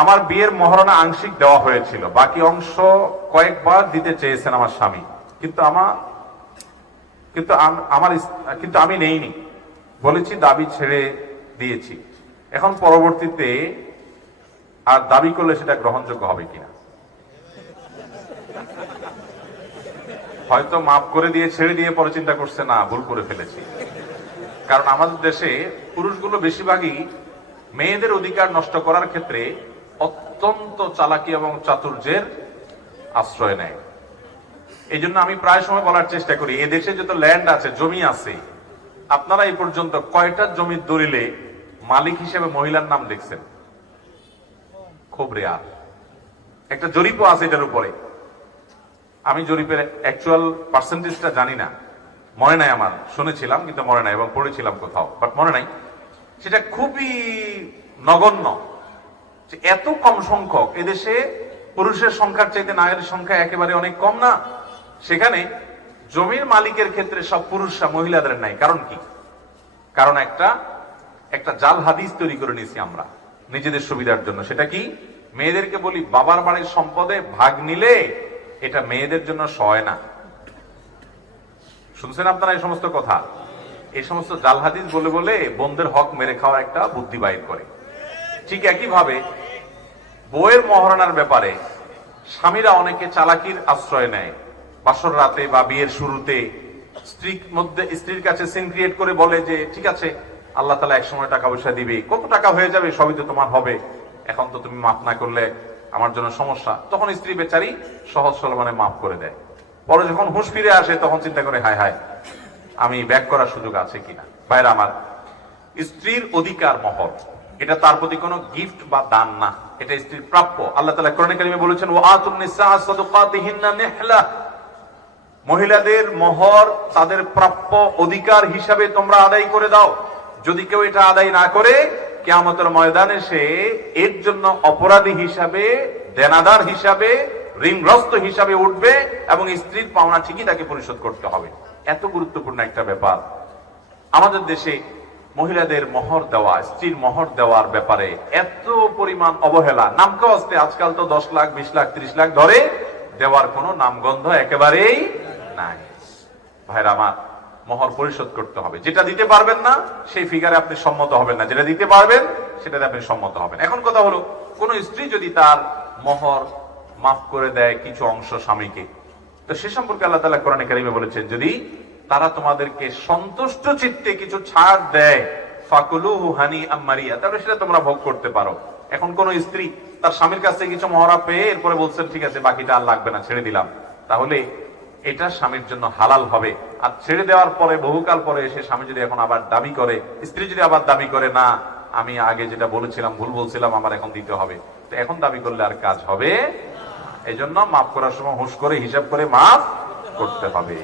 আমার বিয়ের মহারণা আংশিক দেওয়া হয়েছিল, বাকি অংশ কয়েকবার দিতে চেয়েছেন আমার স্বামী, কিন্তু আমি নেইনি, বলেছি দাবি ছেড়ে দিয়েছি। এখন পরবর্তীতে আর দাবি করলে সেটা গ্রহণযোগ্য হবে কিনা? হয়তো মাফ করে দিয়ে ছেড়ে দিয়ে পরে চিন্তা করছে না ভুল করে ফেলেছি। কারণ আমাদের দেশে পুরুষগুলো বেশিরভাগই মেয়েদের অধিকার নষ্ট করার ক্ষেত্রে অত্যন্ত চালাকি এবং চাতুর্যের আশ্রয় নেয়। এই জন্য আমি প্রায় সময় বলার চেষ্টা করি, এদেশে যত ল্যান্ড আছে, জমি আছে, আপনারা এই পর্যন্ত কয়টা জমির দলিলে মালিক হিসেবে মহিলার নাম দেখছেন? খুব রেয়ার। একটা জরিপও আছে এটার উপরে। আমি জরিপের অ্যাকচুয়াল পার্সেন্টেজটা জানি না, মনে নাই আমার, শুনেছিলাম কিন্তু মনে নাই, এবং পড়েছিলাম কোথাও, বাট মনে নাই। সেটা খুবই নগণ্য, এত কম সংখ্যক। এদেশে পুরুষের সংখ্যার চাইতে নারীর সংখ্যা একেবারে অনেক কম না? সেখানে জমির মালিকের ক্ষেত্রে সব পুরুষরা মহিলাদের নাই। কারণ কি? কারণ একটা জাল হাদিস তৈরি করে নিয়েছি আমরা নিজেদের সুবিধার জন্য। সেটা কি? মেয়েদেরকে বলি বাবার বাড়ির সম্পদে ভাগ নিলে এটা মেয়েদের জন্য সয় না। শুনছেন আপনারা এই সমস্ত কথা? এই সমস্ত জাল হাদিস বলে বলে বোনদের হক মেরে খাওয়া একটা বুদ্ধি বাইর করে। ঠিক একইভাবে বউয়ের মহারণার ব্যাপারে স্বামীরা অনেকে চালাকির আশ্রয় নেয়। বাসর রাতে বা বিয়ের শুরুতে স্ত্রীর কাছে সিন ক্রিয়েট করে বলে যে ঠিক আছে, আল্লাহ তাআলা এক সময় টাকা পয়সা দিবে, কত টাকা হয়ে যাবে, সবই তো তোমার হবে, এখন তো তুমি মাফ না করলে আমার জন্য সমস্যা। তখন স্ত্রী বেচারি সহজ সরল মানে মাফ করে দেয়। পরে যখন হুঁশ ফিরে আসে তখন চিন্তা করে হায় হায়, আমি ব্যাক করার সুযোগ আছে কিনা। ভাইরা আমার, স্ত্রীর অধিকার মহর, এটা তার প্রতি কোনো গিফট বা দান না, এটা স্ত্রীর প্রাপ্য। আল্লাহ তাআলা কোরআনে কারিমে বলেছেন ওয়া আতুন নিসা সাদকাতিহিন্না নিহলা, মহিলাদের মহর তাদের প্রাপ্য অধিকার হিসাবে তোমরা আদায় করে দাও। যদি কেউ এটা আদায় না করে, কিয়ামতের ময়দানে সে এর জন্য অপরাধী হিসাবে, দেনাদার হিসাবে, ঋণগ্রস্ত হিসাবে উঠবে এবং স্ত্রীর পাওনা ঠিকই তাকে পরিশোধ করতে হবে। এত গুরুত্বপূর্ণ একটা ব্যাপার। আমাদের দেশে মহিলাদের মহর দেওয়া, স্ত্রীর মহর দেওয়ার ব্যাপারে এত পরিমাণ অবহেলা। নামকে আসতে আজকাল তো 10 লাখ 20 লাখ 30 লাখ ধরে দেওয়ার কোনো নামগন্ধ একেবারেই নাই। ভাইরা আমার, মহর পরিশোধ করতে হবে। যেটা দিতে পারবেন না সেই ফিগারে আপনি সম্মত হবেন না, যেটা দিতে পারবেন সেটাতে আপনি সম্মত হবেন। এখন কথা হলো, কোন স্ত্রী যদি তার মহর মাফ করে দেয় কিছু অংশ স্বামীকে, তো সে সম্পর্কে আল্লাহ তাআলা কোরআনে কারিমে বলেছেন যদি তারা তোমাদেরকে সন্তুষ্ট চিত্তে কিছু ছাড় দেয়, ফাকুলুহু হানিআম মারিয়া, তাহলে সেটা তোমরা ভোগ করতে পারো। এখন কোন স্ত্রী তার স্বামীর কাছে কিছু মহরা পেয়ে এরপরে বলছেন ঠিক আছে বাকিটা আর লাগবে না, ছেড়ে দিলাম, তাহলে এটা স্বামীর জন্য হালাল হবে। আর ছেড়ে দেওয়ার পরে বহুকাল পরে এসে স্বামী যদি এখন আবার দাবি করে, স্ত্রী যদি আবার দাবি করে না আমি আগে যেটা বলেছিলাম ভুল বলছিলাম, আমার এখন দিতে হবে, তো এখন দাবি করলে আর কাজ হবে। এই জন্য মাফ করার সময় হুঁশ করে হিসাব করে মাফ করতে হবে।